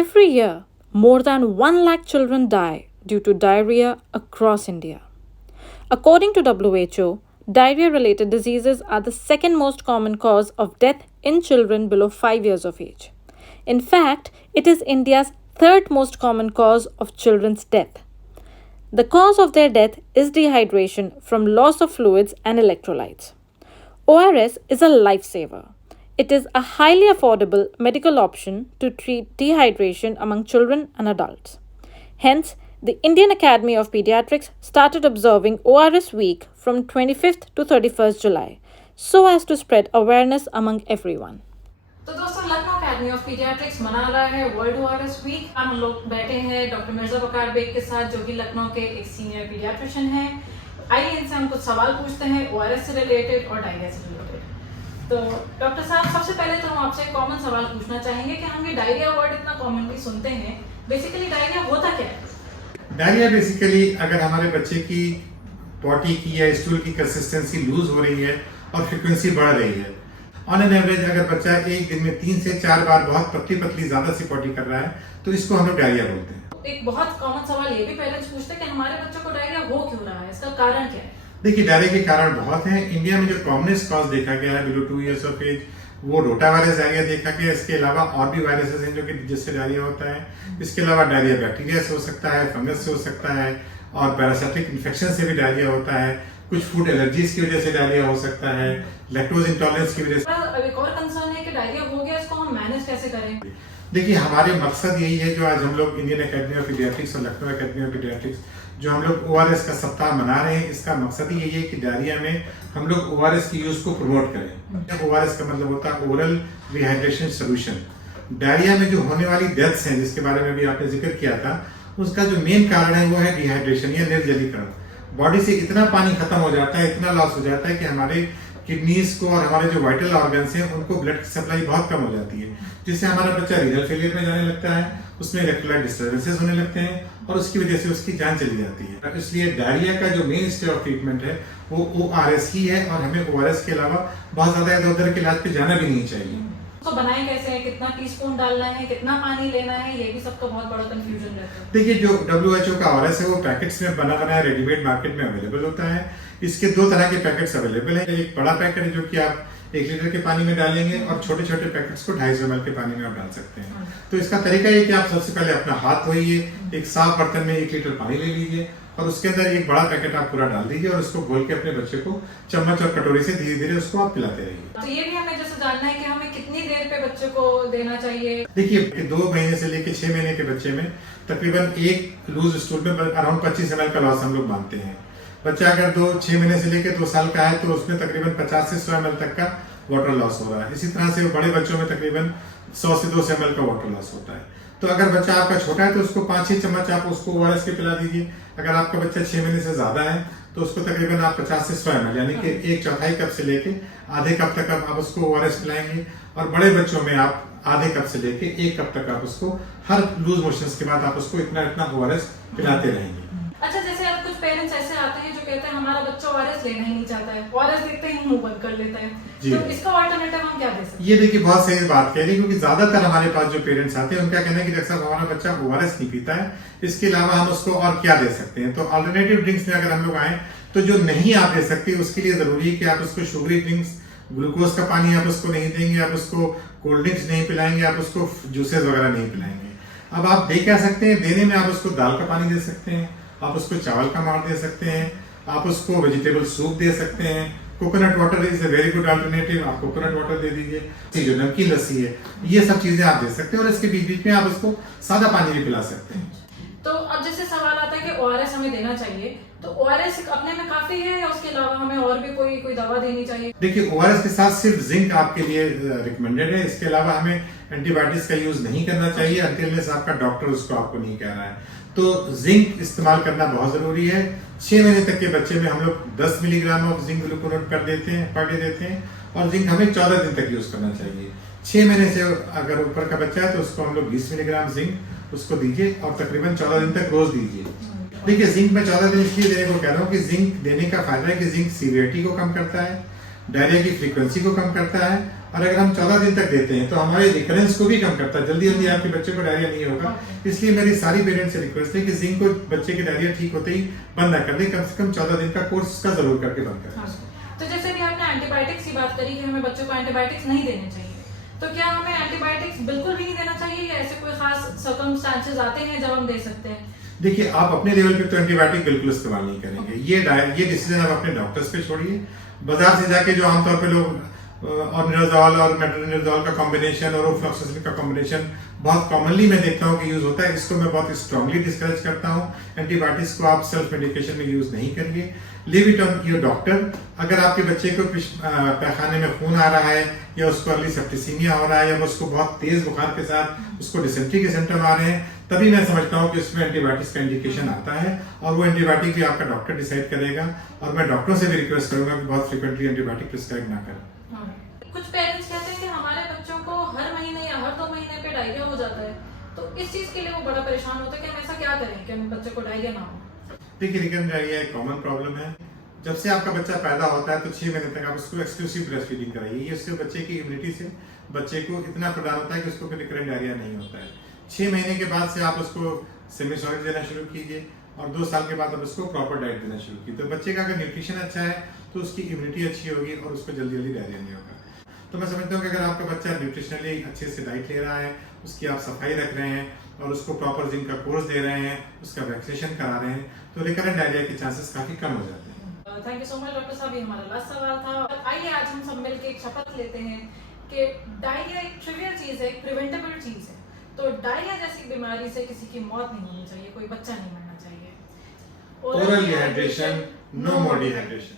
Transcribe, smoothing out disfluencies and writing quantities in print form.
Every year, more than 1 lakh children die due to diarrhea across India. According to WHO, diarrhea related diseases are the second most common cause of death in children below 5 years of age. In fact, it is India's third most common cause of children's death. The cause of their death is dehydration from loss of fluids and electrolytes. ORS is a lifesaver. It is a highly affordable medical option to treat dehydration among children and adults. Hence, the Indian Academy of Pediatrics started observing ORS Week from 25th to 31st July so as to spread awareness among everyone. तो दोस्तों Lucknow academy of paediatrics मना रहा है world ORS week. हम लोग बैठे हैं doctor Mirza बकार bag के साथ, जो कि लखनऊ के एक सीनियर पीडियाट्रिशियन हैं। आइए इनसे हम कुछ सवाल पूछते हैं ओआरएस से रिलेटेड और डायरिया से रिलेटेड। तो डॉक्टर साहब, सबसे पहले तो हम आपसे एक कॉमन सवाल पूछना चाहेंगे कि हम ये डायरिया वर्ड इतना कॉमनली सुनते हैं, बेसिकली डायरिया होता क्या है? डायरिया बेसिकली अगर हमारे बच्चे की पॉटी की या स्टूल की कंसिस्टेंसी लूज हो रही है और फ्रीक्वेंसी बढ़ रही है, ऑन एन एवरेज अगर बच्चा एक दिन में 3 से 4 बार बहुत पतली पतली ज्यादा सी पॉटी कर रहा है तो इसको हम लोग डायरिया बोलते हैं। एक बहुत कॉमन सवाल ये भी पेरेंट्स पूछते हैं कि हमारे बच्चों को डायरिया हो क्यों रहा है, इसका कारण क्या है? देखिए, डायरिया के कारण बहुत हैं। इंडिया में जो कॉमनेस्ट कॉज देखा गया है बिलो 2 इयर्स ऑफ एज, वो रोटा वायरस डायरिया देखा गया। इसके अलावा और भी वायरसेस हैं जो कि जिससे डायरिया होता है। इसके अलावा डायरिया बैक्टीरिया से हो सकता है, फंगस से हो सकता है और पैरासाइटिक इन्फेक्शन से भी डायरिया होता है। कुछ फूड एलर्जीज की वजह से डायरिया हो सकता है, लैक्टोज इंटॉलरेंस की वजह से। एक और कंसर्न है कि डायरिया हो गया, इसको हम मैनेज कैसे करें? देखिए, हमारे मकसद यही है जो आज हम लोग इंडियन एकेडमी ऑफ पीडियाट्रिक्स और लखनऊ एकेडमी ऑफ पीडियाट्रिक्स जो हम लोग ओआरएस का सप्ताह मना रहे हैं, इसका मकसद ही यही है कि डायरिया में हम लोग ओआरएस की यूज को प्रमोट करें। ओआरएस का मतलब होता है ओरल रिहाइड्रेशन सोल्यूशन। डायरिया में जो होने वाली डेथ्स हैं, जिसके बारे में भी आपने जिक्र किया था, उसका जो मेन कारण है वो है डिहाइड्रेशन या निर्जलीकरण। बॉडी से इतना पानी खत्म हो जाता है, इतना लॉस हो जाता है कि हमारे किडनीज को और हमारे जो वाइटल ऑर्गन्स हैं उनको ब्लड की सप्लाई बहुत कम हो जाती है, जिससे हमारा बच्चा रीनल फेलियर में जाने लगता है, उसमें इलेक्ट्रोलाइट डिस्टर्बेंसेस होने लगते हैं और उसकी वजह से उसकी जान चली जाती है। इसलिए डायरिया का जो मेन स्टे ऑफ ट्रीटमेंट है वो ओआरएस ही है और हमें ओआरएस के अलावा बहुत ज्यादा इधर उधर के इलाज पे जाना भी नहीं चाहिए। तो बनाए कैसे है, कितना टीस्पून डालना है, कितना पानी लेना है, ये भी सबका बहुत बड़ा कंफ्यूजन रहता है। देखिए, जो WHO का ओआरएस है वो पैकेट्स में बना बनाया रेडीमेड मार्केट में अवेलेबल होता है। इसके 2 तरह के पैकेट्स अवेलेबल हैं। एक बड़ा पैकेट है जो कि आप 1 लीटर के पानी में डालेंगे और छोटे छोटे पैकेट्स को 250 ml के पानी में आप डाल सकते हैं। तो इसका तरीका ये कि आप सबसे पहले अपना हाथ धोइए, एक साफ बर्तन में 1 लीटर पानी ले लीजिए और उसके अंदर एक बड़ा पैकेट आप पूरा डाल दीजिए और उसको घोल के अपने बच्चे को चम्मच और कटोरी से धीरे धीरे उसको आप पिलाते रहिए। तो ये भी हमें जैसे जानना है कि हमें कितनी देर पे बच्चे को देना चाहिए? देखिए, 2 महीने से लेकर 6 महीने के बच्चे में तकरीबन एक लूज स्टूल में अराउंड 25 ml का लॉस हम लोग मानते हैं। बच्चा अगर 6 महीने से लेकर 2 साल का है तो उसमें तकरीबन 50 से 100 ml तक का वाटर लॉस हो रहा है। इसी तरह से बड़े बच्चों में तकरीबन 100 से 200 ml का वाटर लॉस होता है। तो अगर बच्चा आपका छोटा है तो उसको 5-6 चम्मच आप उसको ओआरएस के पिला दीजिए। अगर आपका बच्चा 6 महीने से ज्यादा है तो उसको तकरीबन आप 50 से 100 ml यानी कि 1/4 कप से लेके आधे कप तक आप उसको ओआरएस पिलाएंगे और बड़े बच्चों में आप आधे कप से लेके 1 कप तक आप उसको हर लूज मोशंस के बाद आप उसको इतना ओआरएस पिलाते रहेंगे। अच्छा, जैसे अब कुछ पेरेंट्स ऐसे आते हैं जो कहते हैं हमारा बच्चा ओआरएस लेना ही नहीं चाहता है, ओआरएस देखते ही मुंह बंद कर लेता है, तो इसका अल्टरनेटिव हम क्या दे सकते हैं? ये देखिए, बहुत सही बात कह रही है, क्योंकि ज्यादातर हमारे पास जो पेरेंट्स आते हैं उनका कहना है कि डॉक्टर साहब हमारा बच्चा ओआरएस नहीं पीता है, इसके अलावा हम उसको और क्या दे सकते हैं। तो अल्टरनेटिव ड्रिंक्स में अगर हम लोग आए तो जो नहीं आप दे सकते उसके लिए जरूरी है कि आप उसको शुगरी ड्रिंक्स, ग्लूकोज का पानी आप उसको नहीं देंगे, आप उसको कोल्ड ड्रिंक्स नहीं पिलाएंगे, आप उसको जूसेस वगैरह नहीं पिलाएंगे। अब आप दे क्या सकते हैं, देने में आप उसको दाल का पानी दे सकते हैं, आप उसको चावल का मार दे सकते हैं, आप उसको वेजिटेबल सूप दे सकते हैं। Coconut water is a very good alternative, आप कोकोनट वाटर दे दीजिए। जो नमकीन लस्सी है, ये सब चीजें आप दे सकते हैं और इसके बीच बीच में आप उसको सादा पानी भी पिला सकते हैं। तो अब जैसे सवाल आता है कि ओआरएस हमें देना चाहिए, तो ओआरएस अपने में काफी है या उसके अलावा हमें और भी कोई दवा देनी चाहिए? देखिए, ओआरएस के साथ सिर्फ जिंक आपके लिए रिकमेंडेड है। इसके अलावा हमें एंटीबायोटिक्स का यूज नहीं करना चाहिए अंटिल आपका डॉक्टर उसको आपको नहीं कह रहा है। तो जिंक इस्तेमाल करना बहुत जरूरी है। 6 महीने तक के बच्चे में हम लोग 10 मिलीग्राम ऑफ जिंक ग्लूकोनेट कर देते हैं, पर डे देते हैं और जिंक हमें 14 दिन तक यूज करना चाहिए। 6 महीने से अगर ऊपर का बच्चा है तो उसको हम लोग 20 मिलीग्राम जिंक उसको दीजिए और तकरीबन 14 दिन तक रोज दीजिए। देखिए, जिंक में 14 दिन इसलिए देने को कह रहा हूँ कि जिंक देने का फायदा है कि जिंक सीवियरिटी को कम करता है, डायरिया की फ्रीक्वेंसी को कम करता है और अगर हम 14 दिन तक देते हैं तो हमारे रिकरेंस को भी कम करता है, जल्दी जल्दी आपके बच्चे को डायरिया नहीं होगा। इसलिए मेरी सारी पेरेंट्स से रिक्वेस्ट है कि जिंक को बच्चे के डायरिया ठीक होते ही बंद ना कर दें, कम से कम 14 दिन का कोर्स का जरूर करके बंद करें। हाँ। तो जैसे भी आपने एंटीबायोटिक्स की बात करी कि हमें बच्चों को एंटीबायोटिक्स नहीं देने चाहिए, तो क्या हमें एंटीबायोटिक्स बिल्कुल भी नहीं देना चाहिए या ऐसे कोई खास सर्कमस्टांसेस आते हैं जब हम दे सकते हैं? देखिए, आप अपने लेवल पे तो एंटीबायोटिक बिल्कुल इस्तेमाल नहीं करेंगे। ये डिसीजन आप अपने डॉक्टर्स पे छोड़िए। बाजार से जाके जो आमतौर पे लोग ऑर्निडाजोल और मेट्रोनिडाजोल का कॉम्बिनेशन और ओफ्लॉक्सासिलिन का कॉम्बिनेशन बहुत कॉमनली मैं देखता हूँ कि यूज होता है, इसको मैं बहुत स्ट्रांगली डिस्करेज करता हूँ। एंटीबायोटिक्स को आप सेल्फ मेडिकेशन में यूज नहीं करिए, leave it on your doctor. अगर आपके बच्चे को पैखाने में खून आ रहा है या उसको अर्ली सेप्टिसीमिया हो रहा है या उसको बहुत तेज बुखार के साथ उसको डिसेंट्री के सिम्टम आ रहे हैं, तभी मैं समझता हूँ कि उसमें एंटीबायोटिक्स का इंडिकेशन आता है और वो एंटीबायोटिक भी आपका डॉक्टर डिसाइड करेगा। और मैं डॉक्टरों से भी रिक्वेस्ट करूंगा कि बहुत फ्रिक्वेंटली एंटीबायोटिक प्रिस्क्राइब ना करें। कुछ पेरेंट्स कहते हैं कि हमारे बच्चों को हर महीने या हर 2 महीने पे डायरिया हो जाता है, तो इस चीज के लिए वो बड़ा परेशान होता है कि हम ऐसा क्या करें कि हम बच्चे को डायरिया ना हो? देखिए, रिकरेंट डायरिया एक कॉमन प्रॉब्लम है। जब से आपका बच्चा पैदा होता है तो 6 महीने तक आप उसको एक्सक्लूसिव ब्रेस्ट फीडिंग कराइए। ये उसके बच्चे की इम्यूनिटी से बच्चे को इतना प्रदान होता है कि उसको फिर रिकरेंट डायरिया नहीं होता है। 6 महीने के बाद से आप उसको सेमी सॉलिड देना शुरू कीजिए और 2 साल के बाद आप उसको प्रॉपर डाइट देना शुरू कीजिए। तो बच्चे का अगर न्यूट्रिशन अच्छा है तो उसकी इम्यूनिटी अच्छी होगी और उसको जल्दी जल्दी डायरिया नहीं होगा। तो मैं समझता हूँ कि अगर आपका बच्चा न्यूट्रिशनली अच्छे से डाइट ले रहा है, उसकी आप सफाई रख रहे हैं और उसको प्रॉपर जिंक का कोर्स दे रहे हैं, उसका वैक्सीनेशन करा रहे हैं, तो रिकरेंट डायरिया के चांसेस काफी कम हो जाते हैं। Thank you so much doctor साहब, ये हमारा लास्ट सवाल था। और आइए आज हम सब मिलकर एक शपथ लेते हैं कि डायरिया एक ट्रिवियल चीज है, एक प्रिवेंटेबल चीज है। तो डायरिया जैसी बीमारी से किसी की मौत नहीं होनी चाहिए, कोई बच्चा नहीं मरना चाहिए। ओरल डिहाइड्रेशन, नो मोर डिहाइड्रेशन।